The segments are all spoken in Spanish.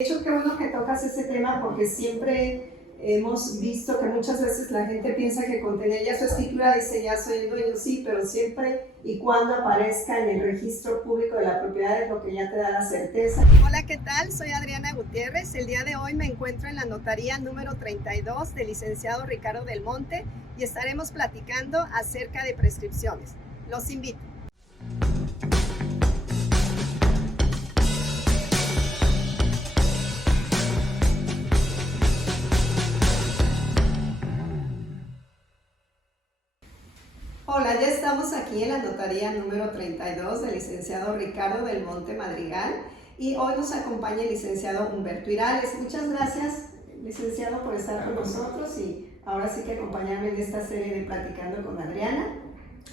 De hecho, qué bueno que tocas ese tema porque siempre hemos visto que muchas veces la gente piensa que con tener ya su escritura dice ya soy el dueño, sí, pero siempre y cuando aparezca en el registro público de la propiedad es lo que ya te da la certeza. Hola, ¿qué tal? Soy Adriana Gutiérrez. El día de hoy me encuentro en la notaría número 32 del licenciado Ricardo del Monte y estaremos platicando acerca de prescripciones. Los invito. Hola, ya estamos aquí en la notaría número 32 del licenciado Ricardo del Monte Madrigal y hoy nos acompaña el licenciado Humberto Irales. Muchas gracias, licenciado, por estar con nosotros y ahora sí que acompañarme en esta serie de Platicando con Adriana.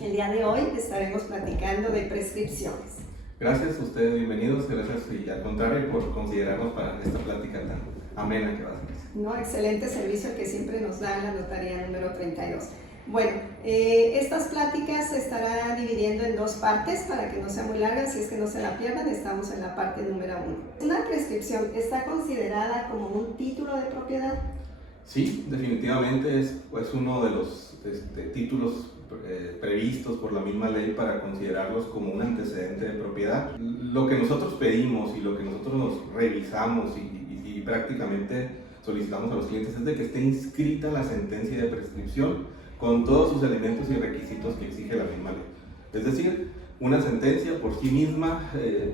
El día de hoy estaremos platicando de prescripciones. Gracias a ustedes, bienvenidos, gracias y al contrario por considerarnos para esta plática tan amena que va a ser. No, excelente servicio el que siempre nos da la notaría número 32. Bueno, estas pláticas se estarán dividiendo en dos partes para que no sea muy larga, si es que no se la pierdan, estamos en la parte número 1. ¿Una prescripción está considerada como un título de propiedad? Sí, definitivamente es uno de los títulos previstos por la misma ley para considerarlos como un antecedente de propiedad. Lo que nosotros pedimos y lo que nosotros nos revisamos y prácticamente solicitamos a los clientes es de que esté inscrita la sentencia de prescripción con todos sus elementos y requisitos que exige la misma ley. Es decir, una sentencia por sí misma,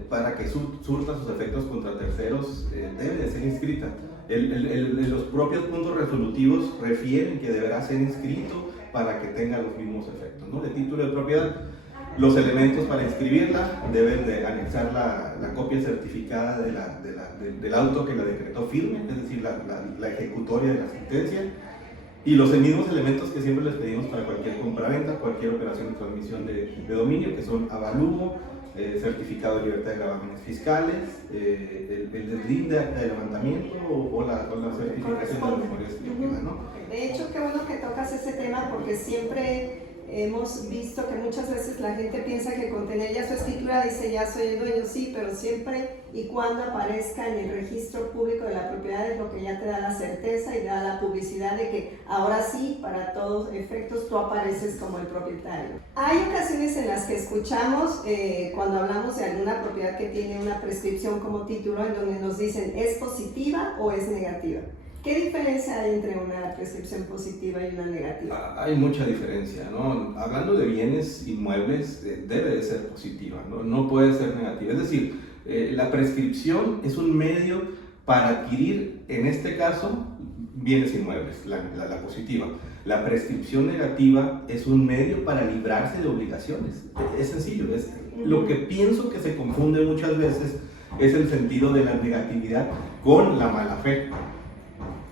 para que surta sus efectos contra terceros, debe de ser inscrita. Los propios puntos resolutivos refieren que deberá ser inscrito para que tenga los mismos efectos, ¿no? De título de propiedad. Los elementos para inscribirla deben de anexar la copia certificada del auto que la decretó firme, es decir, la ejecutoria de la sentencia. Y los mismos elementos que siempre les pedimos para cualquier compraventa, cualquier operación de transmisión de dominio, que son avalúo, certificado de libertad de gravámenes fiscales, el deslinde de acta de levantamiento o la certificación de memoria exclusiva, ¿no? De hecho, qué bueno que tocas ese tema porque siempre hemos visto que muchas veces la gente piensa que con tener ya su escritura dice ya soy el dueño, sí, pero siempre y cuando aparezca en el registro público de la propiedad es lo que ya te da la certeza y da la publicidad de que ahora sí, para todos efectos, tú apareces como el propietario. Hay ocasiones en las que escuchamos cuando hablamos de alguna propiedad que tiene una prescripción como título en donde nos dicen ¿es positiva o es negativa? ¿Qué diferencia hay entre una prescripción positiva y una negativa? Hay mucha diferencia, ¿no? Hablando de bienes inmuebles, debe de ser positiva, ¿no? No puede ser negativa. Es decir, la prescripción es un medio para adquirir, en este caso, bienes inmuebles, la positiva. La prescripción negativa es un medio para librarse de obligaciones. Es sencillo, es lo que pienso que se confunde muchas veces es el sentido de la negatividad con la mala fe.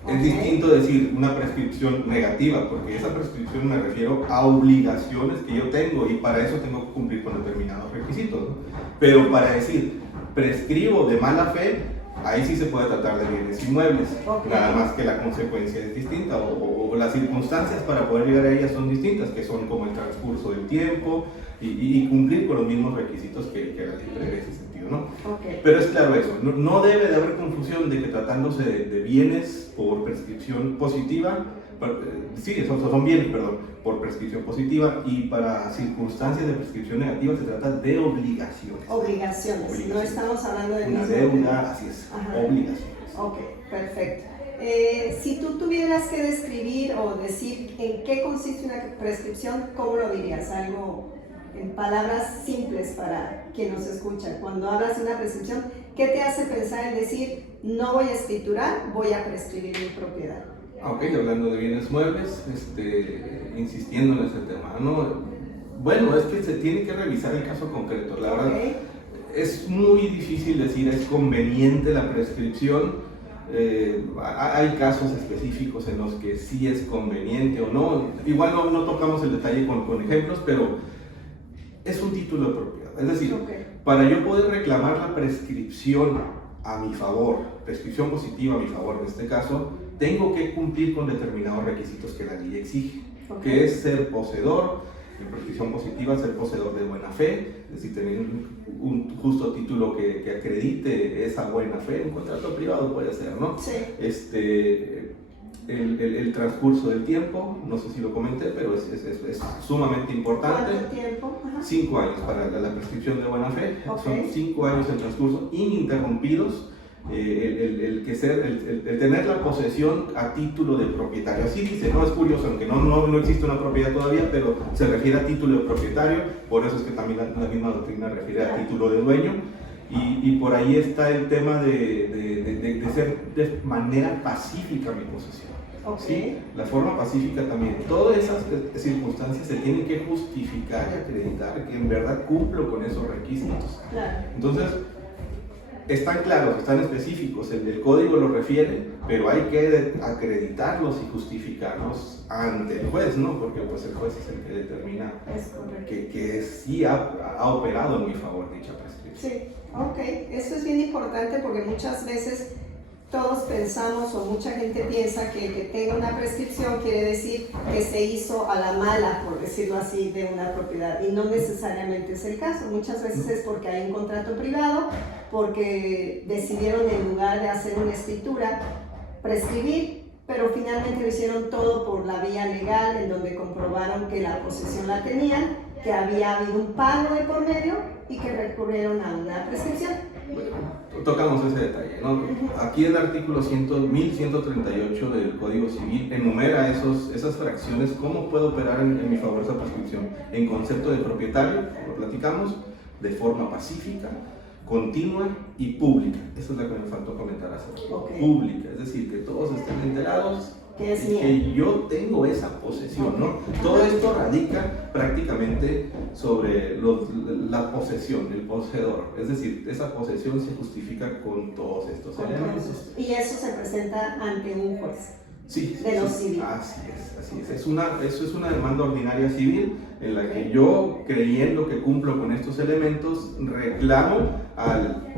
Es distinto decir una prescripción negativa, porque esa prescripción me refiero a obligaciones que yo tengo y para eso tengo que cumplir con determinados requisitos, ¿no? Pero para decir prescribo de mala fe, ahí sí se puede tratar de bienes inmuebles, nada más que la consecuencia es distinta o las circunstancias para poder llegar a ellas son distintas, que son como el transcurso del tiempo y cumplir con los mismos requisitos que la ley prevé ese sentido, ¿no? Pero es claro eso, no debe de haber confusión de que tratándose de bienes por prescripción positiva, sí, son bienes, perdón, por prescripción positiva y para circunstancias de prescripción negativa se trata de obligaciones. Obligaciones. No estamos hablando de una deuda, así es, obligaciones. Ok, perfecto. Si tú tuvieras que describir o decir en qué consiste una prescripción, ¿cómo lo dirías? Algo en palabras simples para quien nos escucha. Cuando hablas de una prescripción, ¿qué te hace pensar en decir no voy a escriturar, voy a prescribir mi propiedad? Ok, hablando de bienes muebles, insistiendo en ese tema, ¿no? Bueno, es que se tiene que revisar el caso concreto, la verdad. Es muy difícil decir es conveniente la prescripción. Hay casos específicos en los que sí es conveniente o no. Igual no tocamos el detalle con ejemplos, pero es un título de propiedad. Es decir, para yo poder reclamar la prescripción a mi favor, prescripción positiva a mi favor en este caso, tengo que cumplir con determinados requisitos que la ley exige, que es ser poseedor, En prescripción positiva, ser poseedor de buena fe, es decir, tener un justo título que acredite esa buena fe. Un contrato privado puede ser, ¿no? Sí. El transcurso del tiempo, no sé si lo comenté, pero es sumamente importante. ¿Cuánto tiempo? Ajá. 5 años para la prescripción de buena fe. Okay. Son 5 años en transcurso ininterrumpidos. El tener la posesión a título de propietario. Así dice, no es curioso, aunque no existe una propiedad todavía, pero se refiere a título de propietario, por eso es que también la misma doctrina refiere a título de dueño. Y por ahí está el tema de ser de manera pacífica mi posesión. Okay. ¿Sí? La forma pacífica también. Todas esas circunstancias se tienen que justificar y acreditar que en verdad cumplo con esos requisitos. Claro. Entonces, están claros, están específicos, el código lo refiere, pero hay que acreditarlos y justificarlos ante el juez, ¿no? Porque pues el juez es el que determina que sí ha operado en mi favor dicha prescripción. Sí, ok, eso es bien importante porque muchas veces todos pensamos o mucha gente piensa que el que tenga una prescripción quiere decir que se hizo a la mala, por decirlo así, de una propiedad, y no necesariamente es el caso. Muchas veces es porque hay un contrato privado, porque decidieron en lugar de hacer una escritura prescribir, pero finalmente lo hicieron todo por la vía legal, en donde comprobaron que la posesión la tenían, que había habido un pago de por medio y que recurrieron a una prescripción. Bueno, tocamos ese detalle, ¿no? Aquí el artículo 1138 del Código Civil enumera esas fracciones, cómo puede operar en mi favor esa prescripción. En concepto de propietario, como platicamos, de forma pacífica, continua y pública. Esa es la que me faltó comentar hace poco. Okay. Pública, es decir, que todos estén enterados que yo tengo esa posesión, ¿no? Todo esto radica prácticamente sobre la posesión, el poseedor. Es decir, esa posesión se justifica con todos estos elementos. Y eso se presenta ante un juez. Sí, de lo civil. Así es. Eso es una demanda ordinaria civil en la que yo, creyendo que cumplo con estos elementos, reclamo al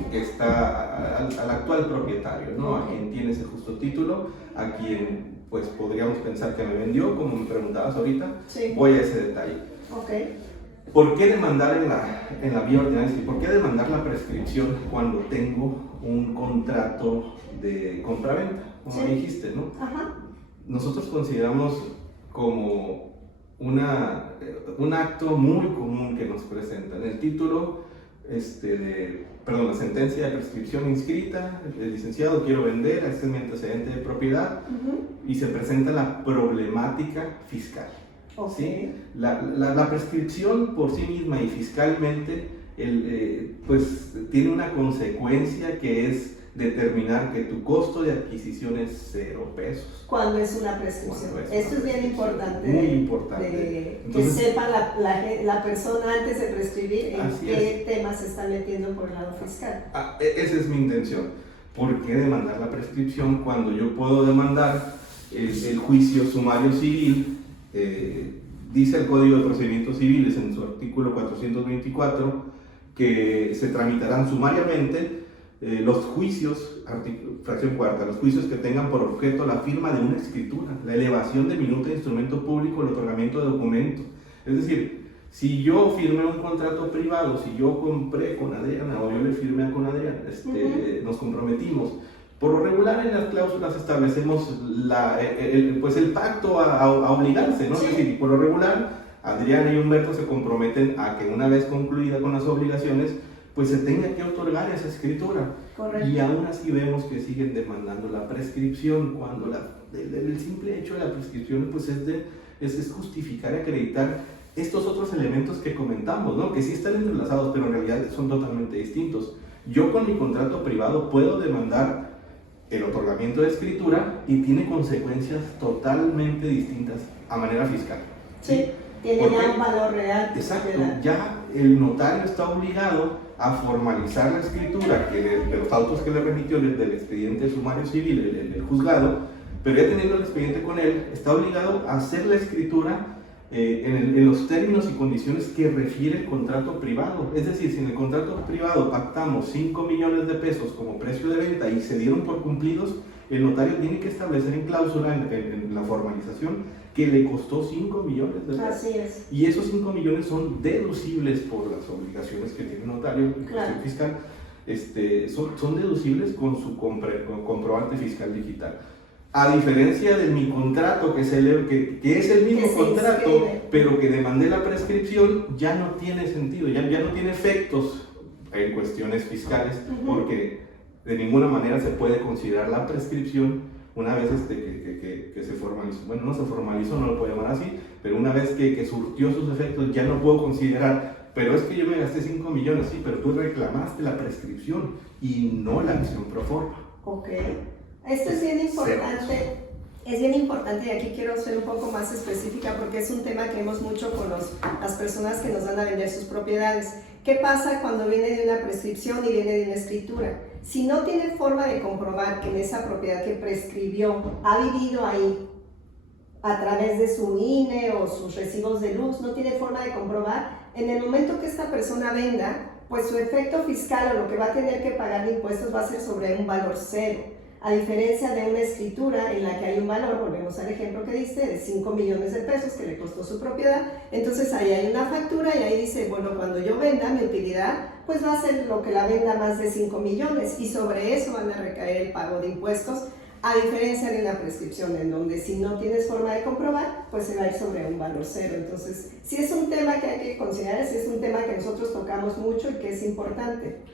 actual propietario, ¿no? A quien tiene ese justo título, a quien pues podríamos pensar que me vendió, como me preguntabas ahorita. Sí. Voy a ese detalle. Okay. ¿Por qué demandar en la vía ordinaria? ¿Por qué demandar la prescripción cuando tengo un contrato de compraventa? Como dijiste, ¿no? Ajá. Nosotros consideramos como un acto muy común que nos presentan. El título, la sentencia de prescripción inscrita, el licenciado, quiero vender, este es mi antecedente de propiedad, y se presenta la problemática fiscal. Okay. ¿Sí? La prescripción por sí misma y fiscalmente pues tiene una consecuencia que es determinar que tu costo de adquisición es 0 pesos. Cuando es una prescripción. Esto es bien importante. Muy importante. Entonces, que sepa la persona antes de prescribir en qué temas se está metiendo por el lado fiscal. Esa es mi intención. ¿Por qué demandar la prescripción cuando yo puedo demandar el juicio sumario civil? Dice el Código de Procedimientos Civiles en su artículo 424 que se tramitarán sumariamente los juicios, fracción cuarta, los juicios que tengan por objeto la firma de una escritura, la elevación de minuta de instrumento público, el otorgamiento de documento. Es decir, si yo firmé un contrato privado, si yo compré con Adriana o yo le firmé con Adriana, nos comprometimos. Por lo regular en las cláusulas establecemos el pacto a obligarse, ¿no? Sí. Es decir, por lo regular Adriana y Humberto se comprometen a que una vez concluida con las obligaciones, pues se tenga que otorgar esa escritura. Correcto. Y aún así vemos que siguen demandando la prescripción, cuando el simple hecho de la prescripción pues es justificar y acreditar estos otros elementos que comentamos, ¿no? Que sí están entrelazados, pero en realidad son totalmente distintos. Yo con mi contrato privado puedo demandar el otorgamiento de escritura y tiene consecuencias totalmente distintas a manera fiscal. Sí, tiene ya un valor real. Exacto, ya el notario está obligado a formalizar la escritura de los autos que le remitió del expediente sumario civil, el juzgado, pero ya teniendo el expediente con él, está obligado a hacer la escritura en los términos y condiciones que refiere el contrato privado. Es decir, si en el contrato privado pactamos 5 millones de pesos como precio de venta y se dieron por cumplidos, el notario tiene que establecer en cláusula, en la formalización, que le costó 5 millones de pesos. Así es. Y esos 5 millones son deducibles por las obligaciones que tiene el notario en cuestión fiscal. Son deducibles con su comprobante fiscal digital. A diferencia de mi contrato, que es el mismo contrato, pero que demandé la prescripción, ya no tiene sentido, ya no tiene efectos en cuestiones fiscales, porque de ninguna manera se puede considerar la prescripción una vez que se formalizó. Bueno, no se formalizó, no lo puedo llamar así, pero una vez que surtió sus efectos, ya no puedo considerar, pero es que yo me gasté 5 millones, sí, pero tú reclamaste la prescripción y no la acción pro forma. Ok. Esto es bien importante. Es bien importante y aquí quiero ser un poco más específica porque es un tema que vemos mucho con las personas que nos van a vender sus propiedades. ¿Qué pasa cuando viene de una prescripción y viene de una escritura? Si no tiene forma de comprobar que en esa propiedad que prescribió ha vivido ahí a través de su INE o sus recibos de luz, no tiene forma de comprobar, en el momento que esta persona venda, pues su efecto fiscal o lo que va a tener que pagar de impuestos va a ser sobre un valor cero. A diferencia de una escritura en la que hay un valor, volvemos al ejemplo que diste, de 5 millones de pesos que le costó su propiedad, entonces ahí hay una factura y ahí dice, bueno, cuando yo venda mi utilidad, pues va a ser lo que la venda más de 5 millones y sobre eso van a recaer el pago de impuestos, a diferencia de una prescripción en donde si no tienes forma de comprobar, pues se va a ir sobre un valor cero. Entonces, sí es un tema que hay que considerar, sí es un tema que nosotros tocamos mucho y que es importante.